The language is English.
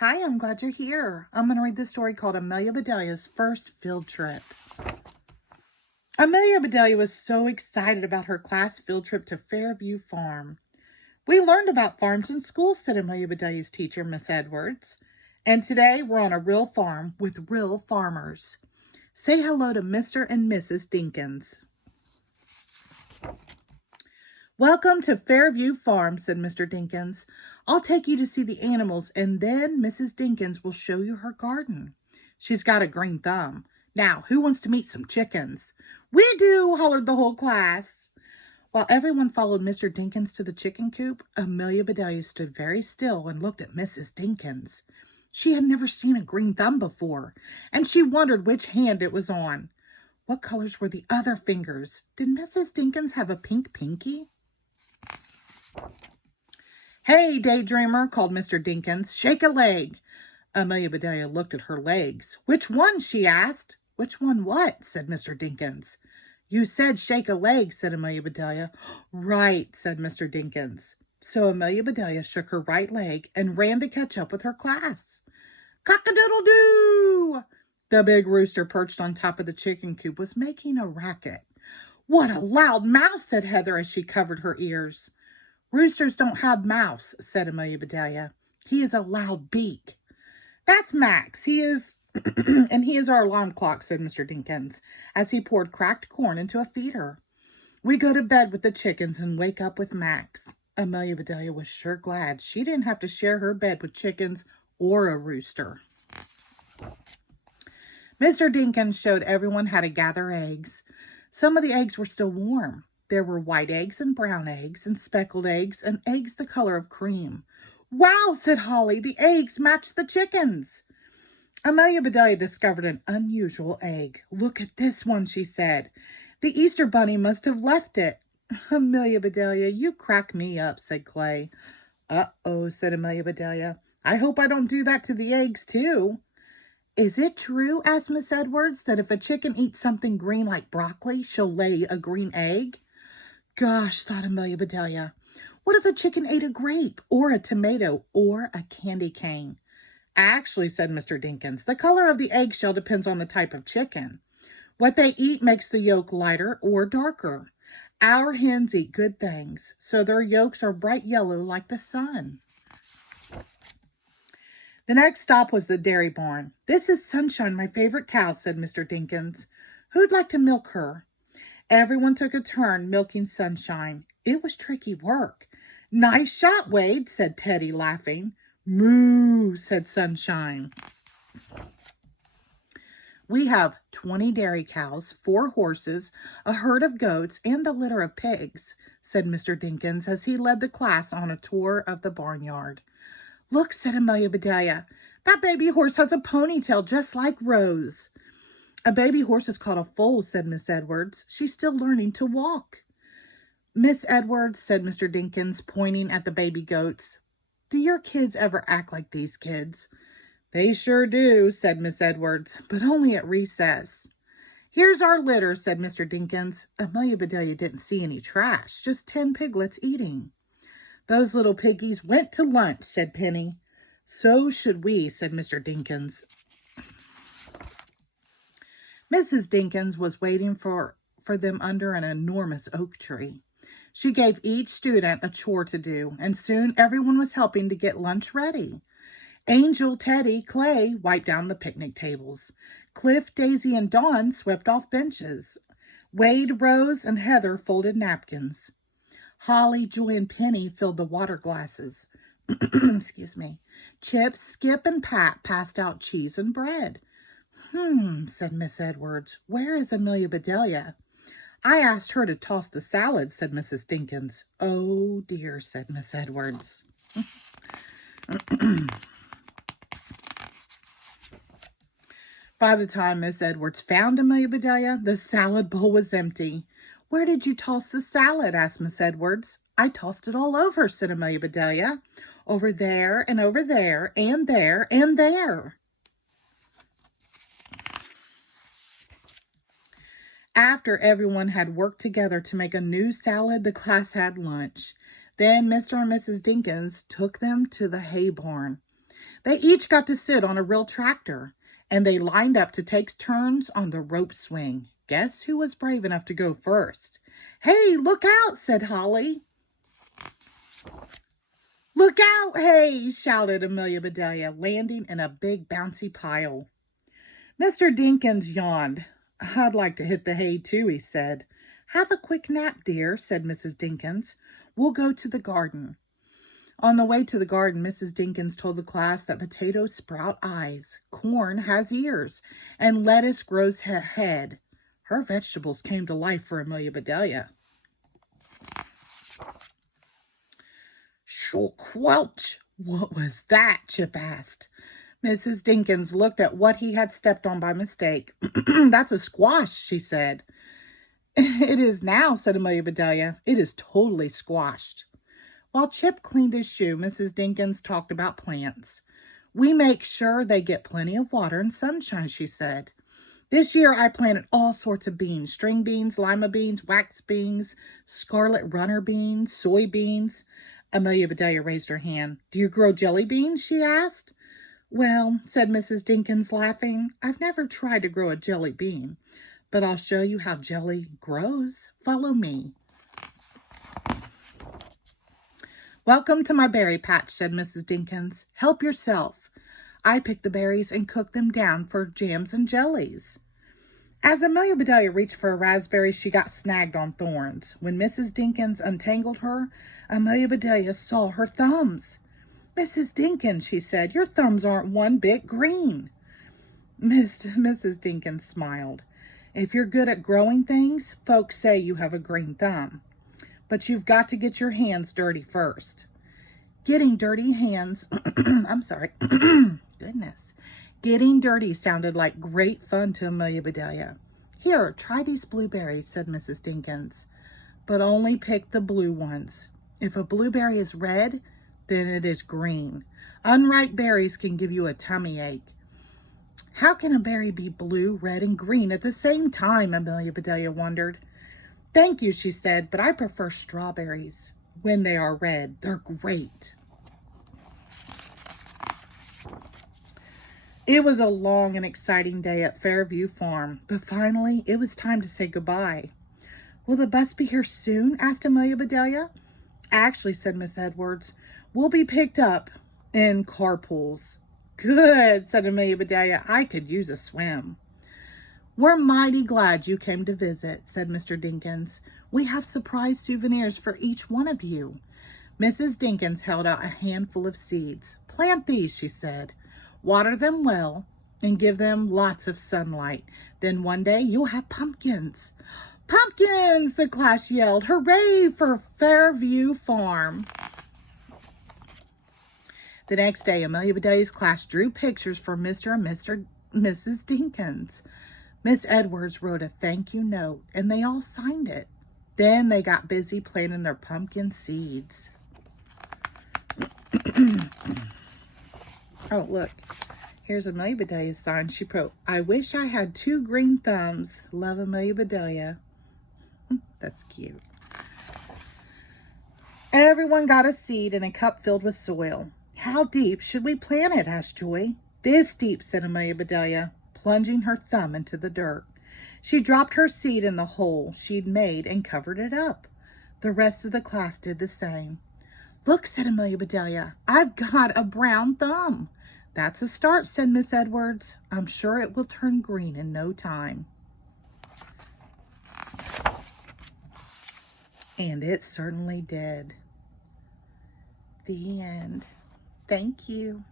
Hi, I'm glad you're here. I'm going to read this story called Amelia Bedelia's First Field Trip. Amelia Bedelia was so excited about her class field trip to Fairview Farm. We learned about farms in school, said Amelia Bedelia's teacher, Miss Edwards. And today we're on a real farm with real farmers. Say hello to Mr. and Mrs. Dinkins. Welcome to Fairview Farm, said Mr. Dinkins. I'll take you to see the animals, and then Mrs. Dinkins will show you her garden. She's got a green thumb. Now, who wants to meet some chickens? We do, hollered the whole class. While everyone followed Mr. Dinkins to the chicken coop, Amelia Bedelia stood very still and looked at Mrs. Dinkins. She had never seen a green thumb before, and she wondered which hand it was on. What colors were the other fingers? Did Mrs. Dinkins have a pink pinky? Hey, daydreamer, called Mr. Dinkins. Shake a leg. Amelia Bedelia looked at her legs. Which one? She asked. Which one what? Said Mr. Dinkins. You said shake a leg, said Amelia Bedelia. Right, said Mr. Dinkins. So Amelia Bedelia shook her right leg and ran to catch up with her class. Cock-a-doodle-doo! The big rooster perched on top of the chicken coop was making a racket. What a loud mouse, said Heather as she covered her ears. Roosters don't have mouths, said Amelia Bedelia. He is a loud beak. That's Max. He is, and he is our alarm clock, said Mr. Dinkins, as he poured cracked corn into a feeder. We go to bed with the chickens and wake up with Max. Amelia Bedelia was sure glad she didn't have to share her bed with chickens or a rooster. Mr. Dinkins showed everyone how to gather eggs. Some of the eggs were still warm. There were white eggs and brown eggs and speckled eggs and eggs the color of cream. Wow, said Holly, the eggs matched the chickens. Amelia Bedelia discovered an unusual egg. Look at this one, she said. The Easter Bunny must have left it. Amelia Bedelia, you crack me up, said Clay. Uh-oh, said Amelia Bedelia. I hope I don't do that to the eggs, too. Is it true, asked Miss Edwards, that if a chicken eats something green like broccoli, she'll lay a green egg? Gosh, thought Amelia Bedelia. What if a chicken ate a grape or a tomato or a candy cane? Actually, said Mr. Dinkins, the color of the eggshell depends on the type of chicken. What they eat makes the yolk lighter or darker. Our hens eat good things, so their yolks are bright yellow like the sun. The next stop was the dairy barn. This is Sunshine, my favorite cow, said Mr. Dinkins. Who'd like to milk her? Everyone took a turn milking Sunshine. It was tricky work. Nice shot, Wade, said Teddy, laughing. Moo, said Sunshine. We have 20 dairy cows, 4 horses, a herd of goats, and a litter of pigs, said Mr. Dinkins as he led the class on a tour of the barnyard. Look, said Amelia Bedelia, that baby horse has a ponytail just like Rose. A baby horse is called a foal, said Miss Edwards. She's still learning to walk. Miss Edwards, said Mr. Dinkins, pointing at the baby goats. Do your kids ever act like these kids? They sure do, said Miss Edwards, but only at recess. Here's our litter, said Mr. Dinkins. Amelia Bedelia didn't see any trash, just 10 piglets eating. Those little piggies went to lunch, said Penny. So should we, said Mr. Dinkins. Mrs. Dinkins was waiting for them under an enormous oak tree. She gave each student a chore to do, and soon everyone was helping to get lunch ready. Angel, Teddy, Clay wiped down the picnic tables. Cliff, Daisy, and Dawn swept off benches. Wade, Rose, and Heather folded napkins. Holly, Joy, and Penny filled the water glasses. Excuse me. Chip, Skip, and Pat passed out cheese and bread. Said Miss Edwards. Where is Amelia Bedelia? I asked her to toss the salad, said Mrs. Dinkins. Oh, dear, said Miss Edwards. By the time Miss Edwards found Amelia Bedelia, the salad bowl was empty. Where did you toss the salad? Asked Miss Edwards. I tossed it all over, said Amelia Bedelia. Over there and over there and there and there. After everyone had worked together to make a new salad, the class had lunch. Then Mr. and Mrs. Dinkins took them to the hay barn. They each got to sit on a real tractor, and they lined up to take turns on the rope swing. Guess who was brave enough to go first? "Hey, look out," said Holly. "Look out, hey," shouted Amelia Bedelia, landing in a big bouncy pile. Mr. Dinkins yawned. "I'd like to hit the hay too," he said. "Have a quick nap, dear," said Mrs. Dinkins. "We'll go to the garden." On the way to the garden, Mrs. Dinkins told the class that potatoes sprout eyes, corn has ears, and lettuce grows a head. Her vegetables came to life for Amelia Bedelia. "Squelch! What was that?" Chip asked. Mrs. Dinkins looked at what he had stepped on by mistake. "That's a squash," she said. "It is now," said Amelia Bedelia. "It is totally squashed." While Chip cleaned his shoe, Mrs. Dinkins talked about plants. "We make sure they get plenty of water and sunshine," she said. "This year I planted all sorts of beans, string beans, lima beans, wax beans, scarlet runner beans, soybeans." Amelia Bedelia raised her hand. "Do you grow jelly beans?" she asked. "Well," said Mrs. Dinkins, laughing, "I've never tried to grow a jelly bean, but I'll show you how jelly grows. Follow me." "Welcome to my berry patch," said Mrs. Dinkins. "Help yourself. I pick the berries and cook them down for jams and jellies." As Amelia Bedelia reached for a raspberry, she got snagged on thorns. When Mrs. Dinkins untangled her, Amelia Bedelia saw her thumbs. "Mrs. Dinkins," she said, "your thumbs aren't one bit green." Mrs. Dinkins smiled. "If you're good at growing things, folks say you have a green thumb. But you've got to get your hands dirty first." Getting dirty hands, I'm sorry, goodness. Getting dirty sounded like great fun to Amelia Bedelia. "Here, try these blueberries," said Mrs. Dinkins. "But only pick the blue ones. If a blueberry is red, then it is green. Unripe berries can give you a tummy ache." "How can a berry be blue, red, and green at the same time?" Amelia Bedelia wondered. "Thank you," she said, "but I prefer strawberries. When they are red, they're great." It was a long and exciting day at Fairview Farm, but finally it was time to say goodbye. "Will the bus be here soon?" asked Amelia Bedelia. "Actually," said Miss Edwards, "we'll be picked up in carpools." "Good," said Amelia Bedelia. "I could use a swim." "We're mighty glad you came to visit," said Mr. Dinkins. "We have surprise souvenirs for each one of you." Mrs. Dinkins held out a handful of seeds. "Plant these," she said. "Water them well and give them lots of sunlight. Then one day you'll have pumpkins." "Pumpkins!" the class yelled. "Hooray for Fairview Farm!" The next day, Amelia Bedelia's class drew pictures for Mr. and Mrs. Dinkins. Miss Edwards wrote a thank you note, and they all signed it. Then they got busy planting their pumpkin seeds. Oh, look. Here's Amelia Bedelia's sign. She wrote, "I wish I had 2 green thumbs. Love, Amelia Bedelia." That's cute. Everyone got a seed and a cup filled with soil. "How deep should we plant it?" asked Joy. "This deep," said Amelia Bedelia, plunging her thumb into the dirt. She dropped her seed in the hole she'd made and covered it up. The rest of the class did the same. "Look," said Amelia Bedelia, "I've got a brown thumb." "That's a start," said Miss Edwards. "I'm sure it will turn green in no time." And it certainly did. The end. Thank you.